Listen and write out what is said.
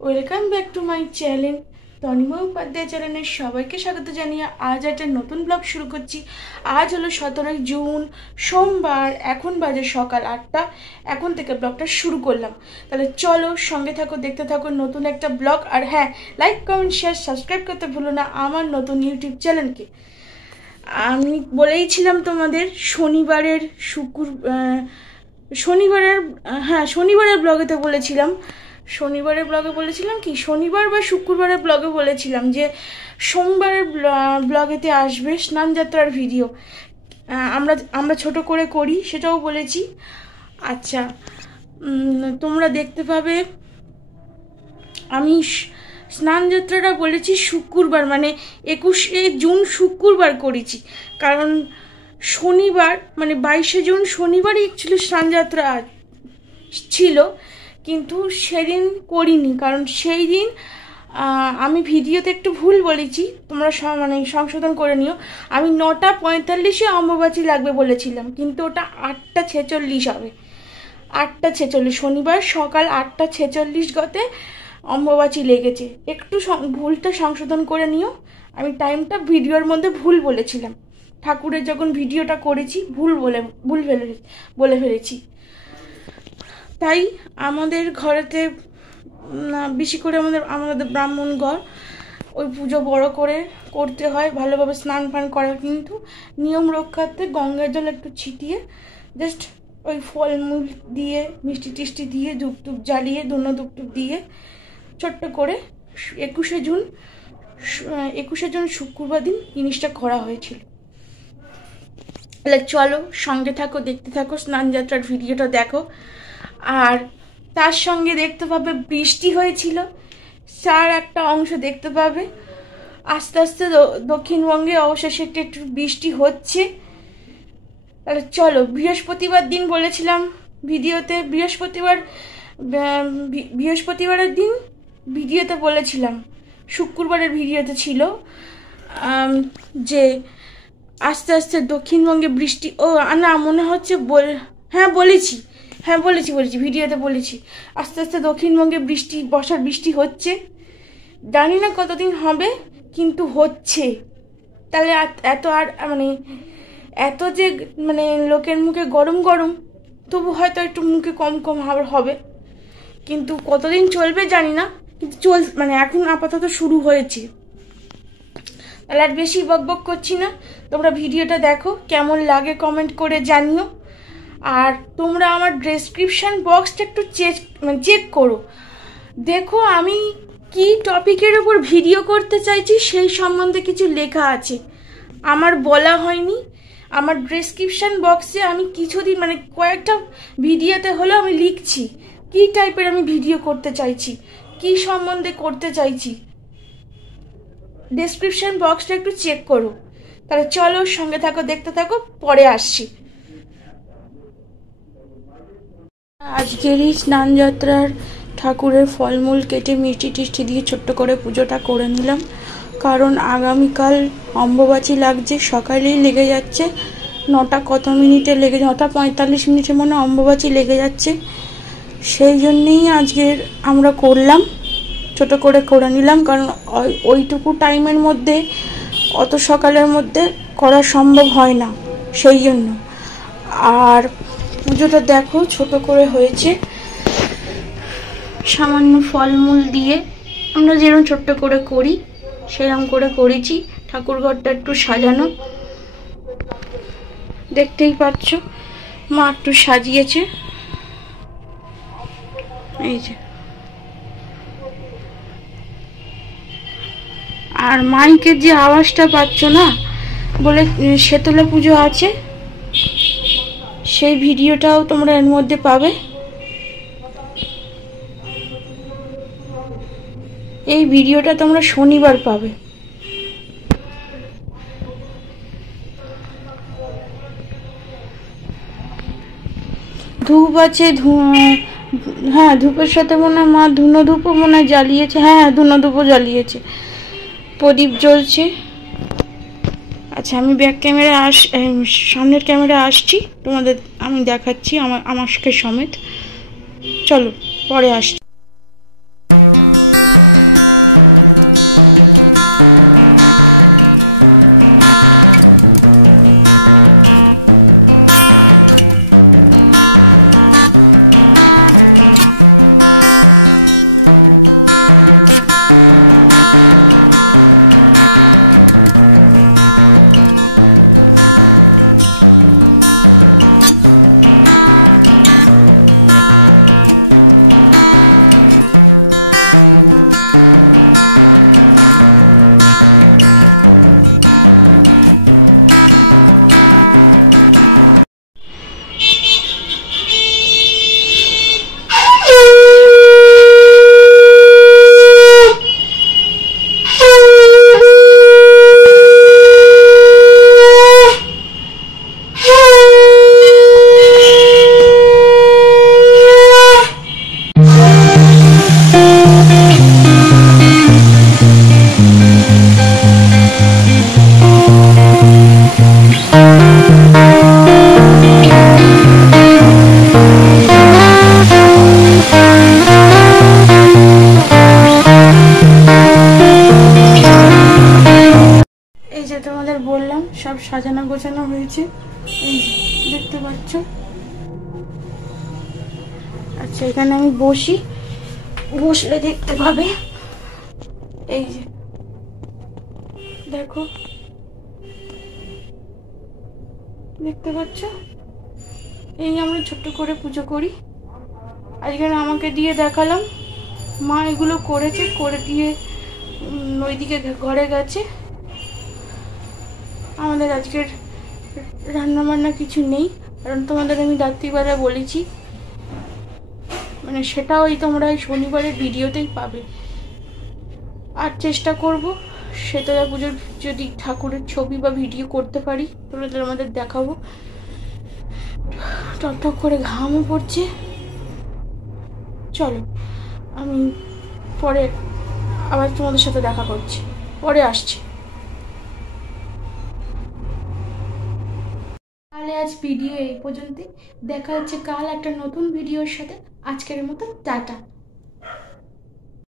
Welcome back to my channel Tanima Upadhyay চ্যানেলের সবাইকে স্বাগত জানিয়ে আজ একটা নতুন ব্লগ শুরু করছি। আজ হলো 17 জুন সোমবার, এখন বাজে সকাল 8টা। এখন থেকে ব্লগটা শুরু করলাম, তাহলে চলো সঙ্গে থাকো, দেখতে থাকো নতুন একটা ব্লগ। আর হ্যাঁ, লাইক কমেন্ট শেয়ার সাবস্ক্রাইব করতে ভুলো না আমার নতুন ইউটিউব চ্যানেলকে। আমি বলেইছিলাম তোমাদের শনিবারের ব্লগেতে বলেছিলাম, শনিবারের ব্লগে বলেছিলাম কি শনিবার বা শুক্রবারের ব্লগে বলেছিলাম যে সোমবারের ব্লগেতে আসবে স্নানযাত্রার ভিডিও। আমরা ছোট করে করি, সেটাও বলেছি। আচ্ছা, তোমরা দেখতে পাবে। আমি স্নানযাত্রাটা বলেছি শুক্রবার, মানে 21শে জুন শুক্রবার করেছি, কারণ শনিবার মানে 22শে জুন শনিবারই অ্যাকচুয়ালি স্নানযাত্রা ছিল, কিন্তু সেদিন করিনি কারণ সেই দিন আমি ভিডিওতে একটু ভুল বলেছি, তোমরা সংশোধন করে নিও। আমি 9:45-এ অম্বুবাচী লাগবে বলেছিলাম, কিন্তু ওটা 8:46 হবে। 8:46 শনিবার সকাল 8:46 গতে অম্বুবাচী লেগেছে। একটু ভুলটা সংশোধন করে নিও। আমি টাইমটা ভিডিওর মধ্যে ভুল বলেছিলাম, ঠাকুরের যখন ভিডিওটা করেছি বলে ফেলেছি। তাই আমাদের ঘরেতে বেশি করে আমাদের ব্রাহ্মণ ঘর, ওই পুজো বড় করে করতে হয়, ভালোভাবে স্নান ফান করা, কিন্তু নিয়ম রক্ষার্থে গঙ্গার জল একটু ছিটিয়ে জাস্ট ওই ফলমূল দিয়ে মিষ্টি টিষ্টি দিয়ে ধূপ টুপ জ্বালিয়ে ধুনো ধূপ টুপ দিয়ে ছোট্ট করে 21শে জুন শুক্রবার দিন জিনিসটা করা হয়েছিল। তাহলে চলো সঙ্গে থাকো, দেখতে থাকো, স্নানযাত্রার ভিডিওটা দেখো। আর তার সঙ্গে দেখতে পাবে বৃষ্টি হয়েছিল, তার একটা অংশ দেখতে পাবে। আস্তে আস্তে দক্ষিণবঙ্গে অবশেষে একটু বৃষ্টি হচ্ছে। তাহলে চলো, বৃহস্পতিবার দিন বলেছিলাম ভিডিওতে, বৃহস্পতিবারের দিন ভিডিওতে বলেছিলাম, শুক্রবারের ভিডিওতে ছিল যে আস্তে আস্তে দক্ষিণবঙ্গে বৃষ্টি, না মনে হচ্ছে বলেছি ভিডিওতে বলেছি, আস্তে আস্তে দক্ষিণবঙ্গে বর্ষার বৃষ্টি হচ্ছে। জানি না কতদিন হবে, কিন্তু হচ্ছে। তাহলে এত যে লোকের মুখে গরম গরম, তবু হয়তো একটু মুখে কম কম হবে, কিন্তু কতদিন চলবে জানি না, কিন্তু এখন আপাতত শুরু হয়েছে। তাহলে আর বেশি বকবক করছি না, তোমরা ভিডিওটা দেখো, কেমন লাগে কমেন্ট করে জানিও। আর তোমরা আমার ডেসক্রিপশন বক্সটা একটু চেক করো, দেখো আমি কি টপিকের উপর ভিডিও করতে চাইছি সেই সম্বন্ধে কিছু লেখা আছে, আমার বলা হয়নি। আমার ডেসক্রিপশন বক্সে আমি কিছুদিন কয়েকটা ভিডিওতে হলো আমি লিখছি কি টাইপের আমি ভিডিও করতে চাইছি, কি সম্বন্ধে করতে চাইছি। ডেসক্রিপশন বক্সটা একটু চেক করো। তাহলে চলো সঙ্গে থাকো, দেখতে থাকো, পরে আসছি। আজকেরই স্নানযাত্রার ঠাকুরের ফলমূল কেটে মিষ্টি টিষ্টি দিয়ে ছোট্ট করে পুজোটা করে নিলাম, কারণ আগামীকাল অম্বুবাচী লাগছে, সকালেই লেগে যাচ্ছে, 9:45 মনে অম্বুবাচী লেগে যাচ্ছে। সেই জন্যেই আজকের আমরা করলাম, ছোট করে করে নিলাম, কারণ ওইটুকু টাইমের মধ্যে অত সকালের মধ্যে করা সম্ভব হয় না, সেই জন্য। আর পুজোটা দেখো ছোট করে হয়েছে, সামান্য ফলমূল দিয়ে আমরা যেরকম ছোট্ট করে করি সেরকম করে করেছি। ঠাকুর ঘরটা একটু সাজানো, দেখতেই পাচ্ছ, মা একটু সাজিয়েছে, এই যে। আর মাইকের যে আওয়াজটা পাচ্ছ না, বলে শেতলা পুজো আছে, সেই ভিডিওটাও তোমরা এর মধ্যে পাবে। এই ভিডিওটা তোমরা শনিবার পাবে। ধূপ আছে, হ্যাঁ ধূপের সাথে মনে হয় মা ধুনো ধূপও মনে হয় জ্বালিয়েছে, হ্যাঁ ধুনো ধূপও জ্বালিয়েছে, প্রদীপ জ্বলছে। আচ্ছা, আমি সামনের ক্যামেরা আসছি, তোমাদের আমি দেখাচ্ছি আমার সমেত। চলো পরে আসছি। তোমাদের বললাম সব সাজানো গোছানো হয়েছে, এই দেখতে পাচ্ছ। আচ্ছা, এখানে আমি বসলে দেখতে পাবে, এই যে দেখো, দেখতে পাচ্ছ। এই আমরা ছোট্ট করে পুজো করি। আজকে আমাকে দিয়ে দেখালাম, মা এগুলো করেছে, করে দিয়ে ওইদিকে ঘরে গেছে। আমাদের আজকের রান্না বান্না কিছু নেই, কারণ তোমাদের আমি রাত্রিবেলা বলেছি, মানে সেটাও তোমরা শনিবারের ভিডিওতেই পাবে। আর চেষ্টা করব শীতলা পুজোর যদি ঠাকুরের ছবি বা ভিডিও করতে পারি তাহলে তোমাদের দেখাবো। টকটক করে ঘামও পড়ছে। চলো, আমি পরে আবার তোমাদের সাথে দেখা করছি, পরে আসছি। তাহলে আজ ভিডিও এই পর্যন্তই, দেখা হচ্ছে কাল একটা নতুন ভিডিওর সাথে। আজকের মতো টাটা।